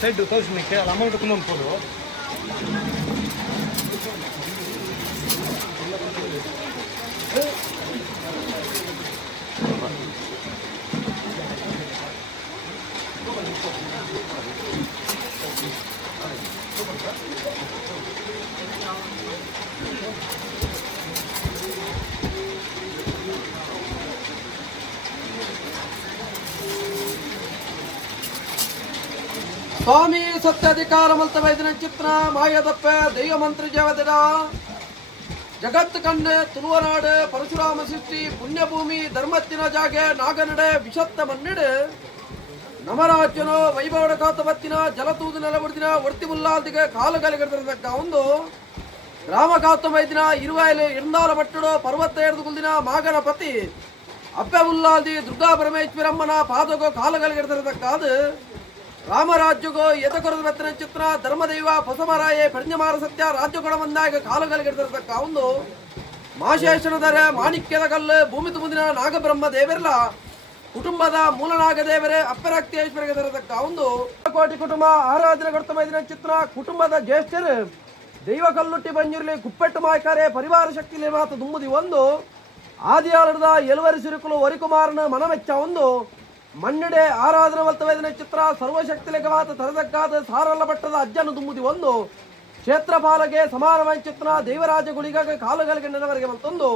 Side ತೋರಿಸಿ ಕೇಳಲ್ಲ amount ಕುಂದೊಂದು ಕೊಡು. ಸ್ವಾಮಿ ಸತ್ಯಾಧಿಕಾರ ಮಲ್ತವೈದಿನ ಚಿತ್ರ ಮಾಯದಪ್ಪ ದೈವ ಮಂತ್ರ ಜವದಿರ ಜಗತ್ ಕಂಡೆ ತುಳುವನಾಡು ಪರಶುರಾಮ ಸೃಷ್ಟಿ ಪುಣ್ಯಭೂಮಿ ಧರ್ಮತ್ತಿನ ಜಾಗೆ ನಾಗನಡೆ ವಿಷತ್ತ ಮನ್ನೆಡೆ ನಮರಾಜ್ಯನೋ ವೈಭವಡ ಕಾತವತ್ತಿನ ಜಲತೂದು ನೆಲಬುಡಿದಿನ ಒರ್ತಿ ಮುಲ್ಲಾದಿಗೆ ಕಾಲುಗಲಿಗಡದಕ್ಕ ಒಂದು ಗ್ರಾಮ ಕಾತವೈದಿನ ಇರುವಾಯಲು ಇರ್ನಾಲ ಪಟ್ಟಡು ಪರ್ವತ ಎಡ್ದು ಕುಲ್ದಿನ ಮಾಗನ ಪತಿ ಅಪ್ಪೆ ಉಲ್ಲಾದಿ ದುರ್ಗಾ ಪರಮೇಶ್ವರಮ್ಮನ ಪಾದಗೋ ಕಾಲುಗಲಿಗಡದಕ್ಕಾದು ರಾಮರಾಜ್ಯಗೋ ಎದಕೊರದ ಬೆತ್ತನ ಚಿತ್ರ ಧರ್ಮದೈವ ಹೊಸಮರಾಯೆ ಪಂಚಮಾರ ಸತ್ಯ ರಾಜ್ಯಗಳ ಬಂದಾಗ ಕಾಲುಗಲಿಗಿರ್ತಕ್ಕ ಒಂದು ಮಾಶೇಷಣದರೆ ಮಾಣಿಕ್ಯದ ಕಲ್ಲು ಭೂಮಿ ತುಂಬುದಿನ ನಾಗಬ್ರಹ್ಮ ದೇವರೆಲ್ಲ ಕುಟುಂಬದ ಮೂಲನಾಗ ದೇವರೇ ಅಪ್ಪರಾಕ್ತೇಶ್ವರಿಗೆ ತರತಕ್ಕ ಒಂದು ಕೋಟಿ ಕುಟುಂಬ ಆರಾಧನೆ ಕೊಡ್ತಾ ಚಿತ್ರ ಕುಟುಂಬದ ಜ್ಯೇಷ್ಠರು ದೈವ ಕಲ್ಲುಟ್ಟಿ ಬಂಜಿರ್ಲಿ ಕುಪ್ಪೆಟ್ಟು ಮಾಯ್ಕಾರೆ ಪರಿವಾರ ಶಕ್ತಿಲಿ ಮಾತು ತುಂಬುದಿ ಒಂದು ಆದಿಯಾಳದ ಎಲುವರಿ ಸಿರುಕುಲು ವರಿಕುಮಾರನ ಮನಮೆಚ್ಚ ಒಂದು ಮಣ್ಣೆಡೆ ಆರಾಧನಾ ವಲ್ತವೇದನೆ ಚಿತ್ರ ಸರ್ವಶಕ್ತಿಲೆಗೆ ಮಾತು ತರದಕ್ಕಾದ ಸಾರಲ್ಲ ಪಟ್ಟದ ಅಜ್ಜನು ತುಂಬುದಿ ಒಂದು ಕ್ಷೇತ್ರಪಾಲಗೆ ಸಮಾನವಾದ ಚಿತ್ರ ದೇವರಾಜ ಗುಳಿಗಾಗ ಕಾಲುಗಳಿಗೆ ನೆನವರಿಗೆ ಮತ್ತೊಂದು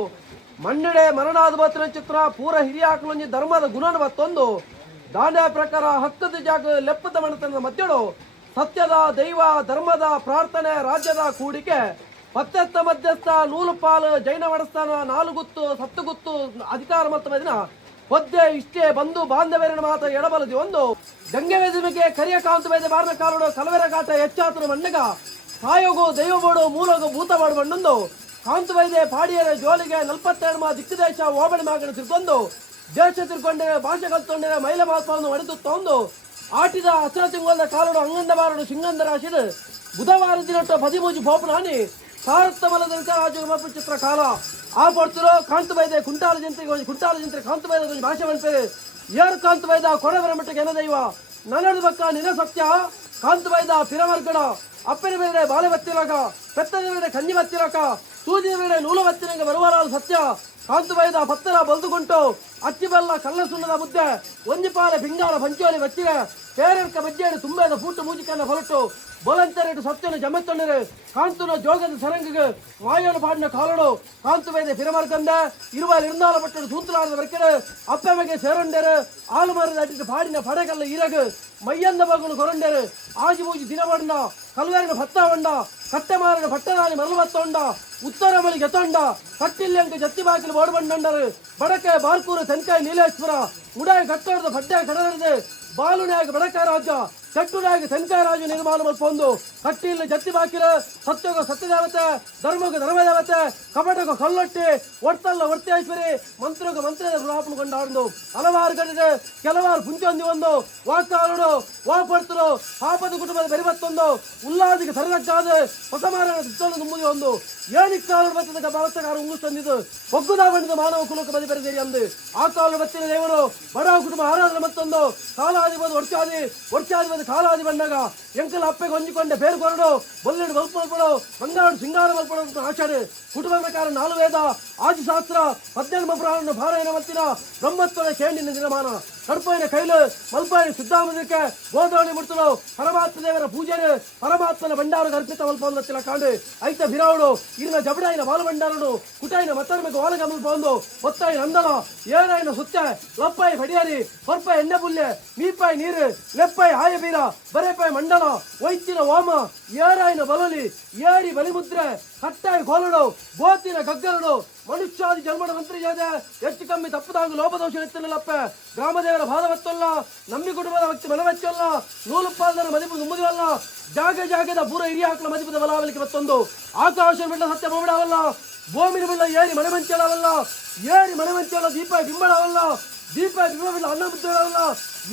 ಮಣ್ಣೆಡೆ ಮರಣಾದ ಬತ್ತಿನ ಚಿತ್ರ ಪೂರ ಹಿರಿಯ ಹಾಕಲೊಂಜಿ ಧರ್ಮದ ಗುಣನ ಮತ್ತೊಂದು ದಾಂಡ್ಯ ಪ್ರಕಾರ ಹಕ್ಕದ ಜಾಗ ಲೆಪ್ಪದ ಮಣತನದ ಮಧ್ಯಳು ಸತ್ಯದ ದೈವ ಧರ್ಮದ ಪ್ರಾರ್ಥನೆ ರಾಜ್ಯದ ಕೂಡಿಕೆ ಪತ್ತೆತ್ತ ಮಧ್ಯಸ್ಥ ನೂಲುಪಾಲು ಜೈನ ಮಡಸ್ಥಾನ ನಾಲುಗುತ್ತು ಸತ್ತುಗುತ್ತು ಅಧಿಕಾರ ಮತ್ತವೇದಿನ ಪದ್ಯ ಇಷ್ಟೇ ಬಂದು ಬಾಂಧವ್ಯರ ಮಾತ ಎಡಬಲದಿ ಒಂದು ಗಂಗೆ ವೇದಿಮೆಗೆ ಕರಿಯ ಕಾಂತ ವೇದ ಬಾರನ ಕಾಲುಡು ಕಲವೆರ ಕಾಟ ಹೆಚ್ಚಾತನ ಮಣ್ಣಗ ಸಾಯೋಗು ದೈವಬೋಡು ಮೂಲಗು ಭೂತವಾಡು ಮಣ್ಣೊಂದು ಕಾಂತ ವೈದ್ಯ ಪಾಡಿಯರ ಜೋಲಿಗೆ 42 ಮಾ ದಿಕ್ಕದೇಶ ಓಬಳಿ ಮಾಗಣ ತಿರ್ಕೊಂಡು ದೇಶ ತಿರ್ಕೊಂಡೆ ಭಾಷೆ ಕಲ್ತ್ಕೊಂಡೆ ಮೈಲ ಮಾತ್ಮವನ್ನು ಒಡೆದು ತೊಂದು ಆಟಿದ ಹಸಿರ ತಿಂಗಳ ಕಾಲುಡು ಅಂಗಂದ ಬಾರಡು ಸಿಂಗಂದ ರಾಶಿಡು ಬುಧವಾರ ದಿನಟ್ಟು ಪದಿಮೂಜಿ ಪೋಪನಾನಿ ಸಾರತ್ತ ಮಲದ ರಾಜ ಚಿತ್ರ ಕಾಲ ಆ ಪಡ್ತಿರೋ ಕಾಂತ ಬೈದೆ ಕುಂಟಾಲ ಜಂತ್ರಿ ಕಾಂತ ಬೈದ ಭಾಷೆ ಮಾಡ್ತಾರೆ ಏರು ಕಾಂತ ಬೈದ ಕೊಡವರ ಮಟ್ಟಿಗೆ ಎನದೈವ ನನ್ನದು ಬಕ್ಕ ನಿನ ಸತ್ಯ ಕಾಂತ ಬೈದ ಪಿರವರ್ಗಡ ಅಪ್ಪನ ಬೇರೆ ಬಾಳೆ ಬತ್ತಿರಕ ಪೆತ್ತದ ಬೇರೆ ಕನ್ನಿ ಬತ್ತಿರಕ ಸೂಜಿನ ಬೇರೆ ನೂಲು ಬತ್ತಿರಂಗ ಬರುವರಾದ ಸತ್ಯ ಕಾಂತ ಬೈದ ಪತ್ತರ ಬಲ್ದುಗುಂಟು ಅಚ್ಚಿ ಬಲ್ಲ ಕಲ್ಲ ಸುಣ್ಣದ ಮುದ್ದೆ ಒಂಜಿಪಾಲೆ ಪಿಂಗಾಲ ಪಂಚೋಲಿ ಬಚ್ಚಿರೆ ಪೇರರ್ಕ ಬಜ್ಜೇಡು ತುಂಬೆದ ಫೂಟು ಮೂಜಿಕನ್ನ ಹೊರಟು ಬೊಲಂತರೆಡು ಸತ್ಯನ ಜಮೆತ್ತೊಂಡರು ಕಾಂತುನ ಜೋಗದ ಸರಂಗಿಗೆ ವಾಯನ ಪಾಡಿನ ಕಾಲಡು ಕಾಂತು ಬೈದೆ ಪಿರಮರ್ಕಂದ ಇರುವ ನಿರ್ನಾಲ ಪಟ್ಟಣ ಸೂತ್ರಲಾರದ ಬರ್ಕೆಡು ಅಪ್ಪೆಮಗೆ ಸೇರೊಂಡೆರು ಆಲುಮರದ ಅಟ್ಟಿಟ್ಟು ಪಾಡಿನ ಪಡೆಗಲ್ಲ ಇರಗು ಮೈಯಂದ ಬಗಲು ಕೊರೊಂಡೆರು ಆಜಿಬೂಜಿ ದಿನಬಂಡ ಕಲ್ವೇರಿನ ಭತ್ತ ಹೊಂಡ ಕಟ್ಟೆಮಾರಿನ ಪಟ್ಟದಾನಿ ಮರಳುವತ್ತೊಂಡ ಉತ್ತರ ಮಳಿ ಗೆತ್ತೊಂಡ ಕಟ್ಟಿಲ್ಯಂಕ ಜತ್ತಿ ಬಾಕಿಲು ಓಡ್ಬಂಡರು ಬಡಕೆ ಬಾರ್ಕೂರು ತೆನ್ಕಾಯಿ ನೀಲೇಶ್ವರ ಮುಡಾಯಿ ಕಟ್ಟೋಡದ ಬಡ್ಡೆ ಕಡಲರಿದೆ ಬಾಲುನಾಯಕ ಬಡಕಾಯ ರಾಜ್ಯ ಚಟ್ಟುನಾಯಕ ತೆನ್ಕಾಯ ರಾಜ ನಿರ್ಮಾಣ ಮಲ್ಪೊಂದು ಕಟ್ಟಿಲ್ಲ ಜತ್ತಿ ಬಾಕಿಲ ಸತ್ಯಗ ಸತ್ಯದೇವತೆ ಧರ್ಮಗ ಧರ್ಮದೇವತೆ ಕಪಟಗ ಕಲ್ಲೊಟ್ಟಿ ಒಡ್ತಲ್ಲ ಒಡ್ತೇಶ್ವರಿ ಮಂತ್ರಗ ಮಂತ್ರದ ಗುಣಾಪನ ಕೊಂಡಾಡ್ದು ಹಲವಾರು ಗಂಟೆ ಕೆಲವಾರು ಪುಂಚೊಂದಿ ಒಂದು ವಾಕಾಲುಡು ವಾಪಡ್ತರು ಪಾಪದ ಕುಟುಂಬದ ಬೆರಿಬತ್ತೊಂದು ಉಲ್ಲಾದಿಗೆ ಸರದಕ್ಕಾದ ಹೊಸ ಮಾರಣ ತುಂಬುದಿ ಒಂದು ಏನಿಕ್ಕಾಲು ಬತ್ತದ ಭಾರತಗಾರ ಉಂಗುಸ್ತಂದಿದ್ದು ಒಗ್ಗುದ ಬಣ್ಣದ ಮಾನವ ಕುಲಕ ಬದಿ ಬೆರೆದೇರಿ ಅಂದು ಆ ಕಾಲು ಬತ್ತಿನ ದೇವರು ಬಡ ಕುಟುಂಬ ಆರಾಧನೆ ಮತ್ತೊಂದು ಕಾಲಾಧಿಪತಿ ಒಡ್ಚಾಧಿಪತಿ ಕಾಲಾದಿ ಬಂದಾಗ ಎಂಕಲ ಅಪ್ಪೆಗೆ ಹೊಂದಿಕೊಂಡೆ ಬೇರು ಕೊರಡು ಬೊಲ್ಲೆಡು ಮಲ್ಪು ಮಲ್ಪಡು ಬಂಗಾರು ಸಿಂಗಾರ ಮಲ್ಪಡು ಆಚಾಡು ಕುಟುಂಬ ಪ್ರಕಾರ 4 ವೇದ ಆದಿಶಾಸ್ತ್ರ 18 ಪುರಾಣ ಭಾರಯನ ಮತ್ತಿನ ಬ್ರಹ್ಮತ್ವದ ಶೇಂಡಿನ ದಿನಮಾನ ಕಡ್ಪಾಯಿನ ಕೈಲು ಮಲ್ಪಾಯಿನ ಸಿದ್ಧಾಮದಕ್ಕೆ ಗೋಧೋಣಿ ಮುಡ್ತಳು ಪರಮಾತ್ಮ ದೇವರ ಪೂಜೆನು ಪರಮಾತ್ಮನ ಭಂಡಾರ ಅರ್ಪಿತ ಮಲ್ಪೊಂದತ್ತಿನ ಕಾಂಡು ಐತ ಬಿರಾವುಡು ಇರಿನ ಜಬಡಾಯಿನ ಬಾಲು ಭಂಡಾರನು ಕುಟಾಯಿನ ಮತ್ತರ್ಮೆಗೆ ಓಲಗ ಮಲ್ಪೊಂದು ಒತ್ತಾಯಿನ ಅಂದಲ ಏನಾಯಿನ ಸುತ್ತೆ ಲಪ್ಪಾಯಿ ಬಡಿಯಾರಿ ಹೊರ್ಪಾಯಿ ಎಣ್ಣೆ ಬುಲ್ಲೆ ಮೀಪಾಯಿ ನೀರು ಲೆಪ್ಪಾಯಿ ಹಾಯ ಬೀರ ಬರೇಪಾಯಿ ಮಂಡಲ ವೈದ್ಯನ ಹೋಮ ಏರಾಯಿನ ಬಲಲಿ ಏಡಿ ಬಲಿಮುದ್ರೆ ಕಟ್ಟಾಯಿ ಕೋಲಡು ಬೋತಿನ ಗಗ್ಗರಡು ಮನುಷ್ಯಾದಿ ಜನ್ಮಡ ಮಂತ್ರಿ ಜಾದೆ ಹೆಚ್ಚು ಕಮ್ಮಿ ತಪ್ಪದಾಂಗ ಲೋಪದೋಷ ಎತ್ತನಲ್ಲಪ್ಪ ಗ್ರಾಮದೇವರ ಭಾರವತ್ತಲ್ಲ ನಮ್ಮಿ ಕುಟುಂಬದ ವ್ಯಕ್ತಿ ಮನವಚ್ಚಲ್ಲ ನೂಲುಪಾದನ ಮದಿಪು ನುಮ್ಮದಿವಲ್ಲ ಜಾಗದ ಪೂರ ಹಿರಿಯ ಹಾಕಲ ಮದಿಪದ ಬಲಾವಲಿಕೆ ಮತ್ತೊಂದು ಆಕಾಶ ಬಿಡ್ಲ ಸತ್ಯ ಮೌಡವಲ್ಲ ಭೂಮಿನ ಬಿಡ್ಲ ಏರಿ ಮನೆಮಂಚಳವಲ್ಲ ಏರಿ ಮನೆಮಂಚಳ ದೀಪ ಬಿಂಬಳವಲ್ಲ ದೀಪ ಬಿಂಬ ಬಿಡ್ಲ ಅನ್ನ ಮುದ್ರವಲ್ಲ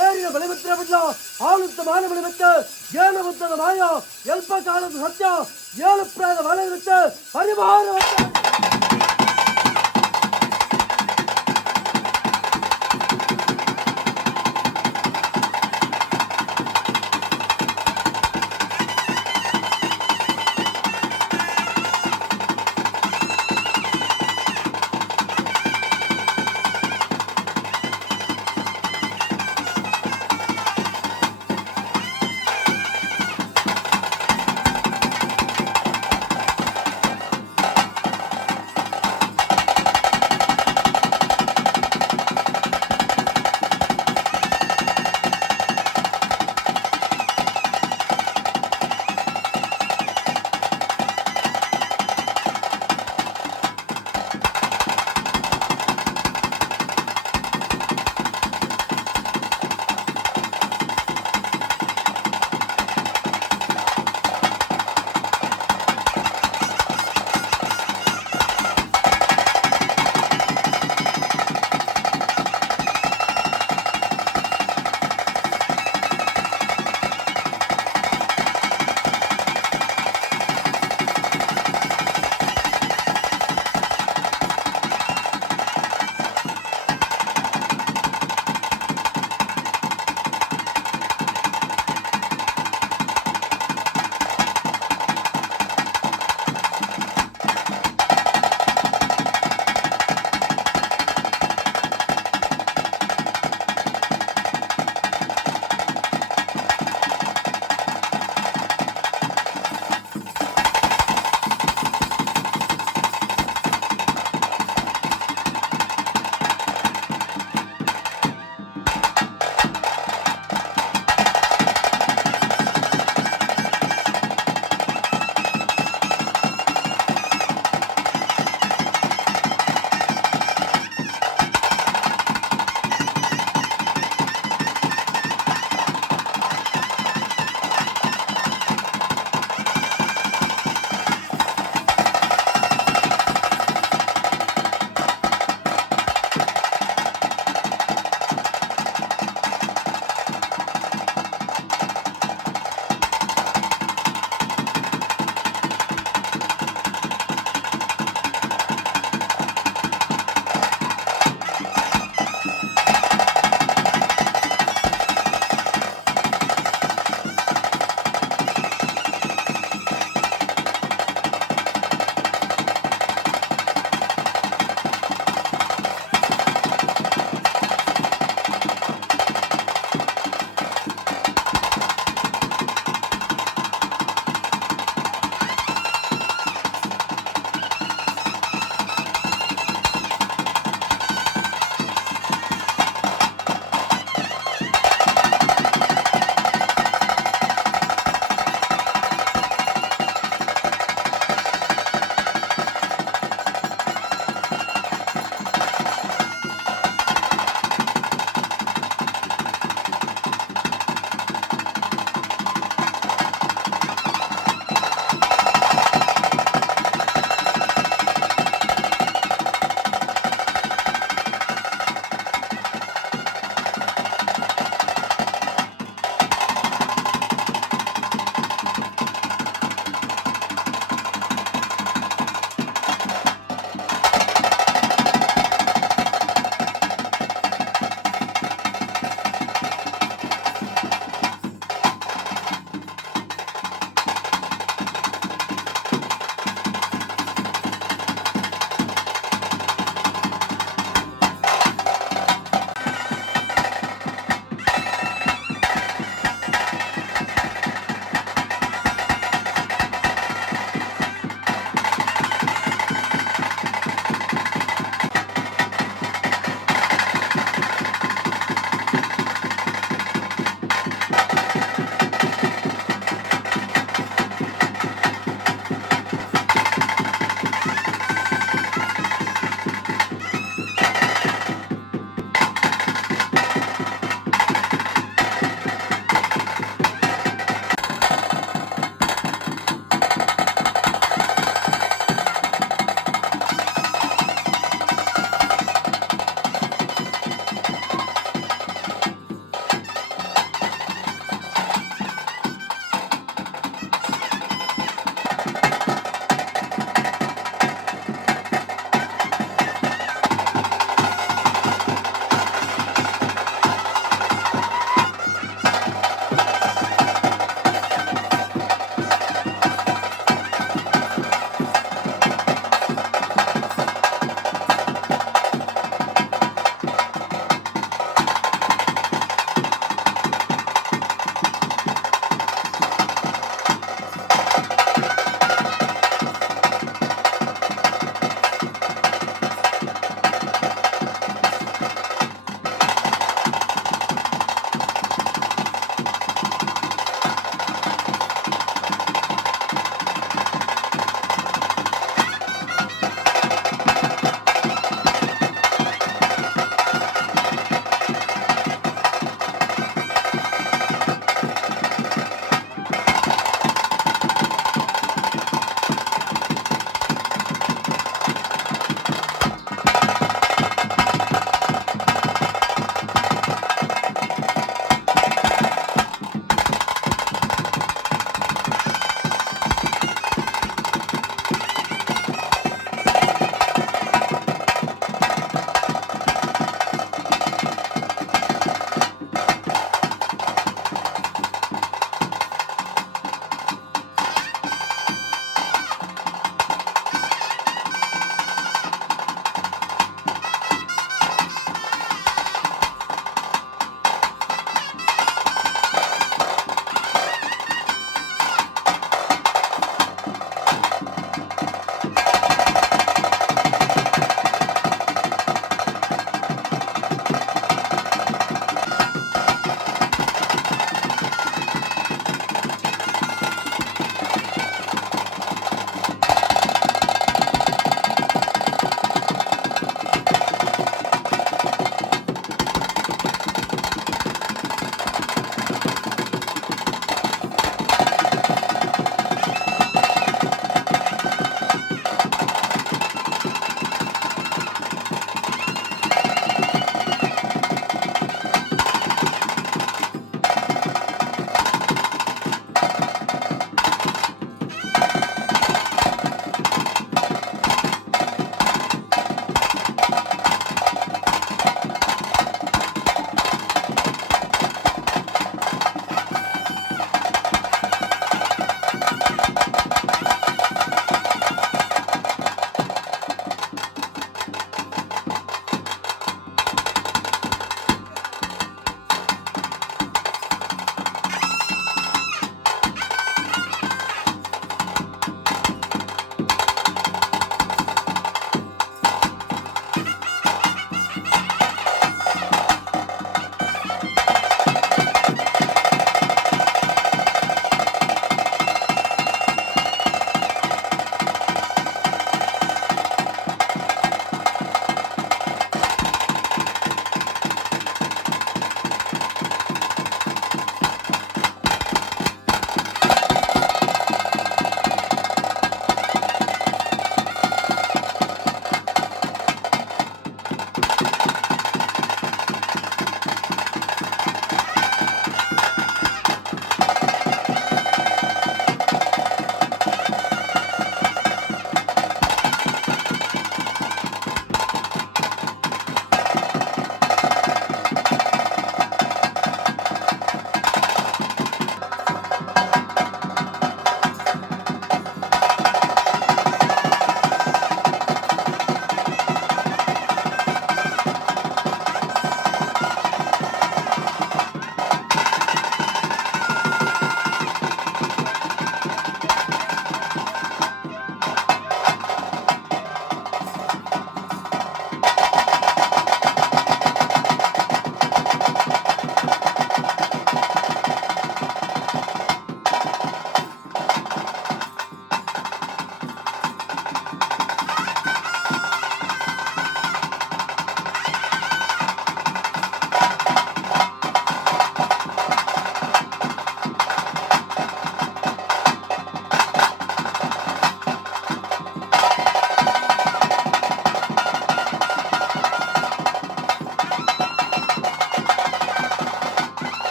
ಏರಿನ ಬಳೆ ಮುದ್ರ ಬಿಡ್ಲ ಹಾಲುತ್ತ ಮಾನ ಬಳೆ ಮತ್ತೆ ಏನ ಮುದ್ದದ ಮಾಯ ಎಲ್ಪ ಕಾಲದ ಸತ್ಯ ಏಳು ಪ್ರಾಯದ ಮನೆ ಇರುತ್ತೆ ಪರಿವಾರ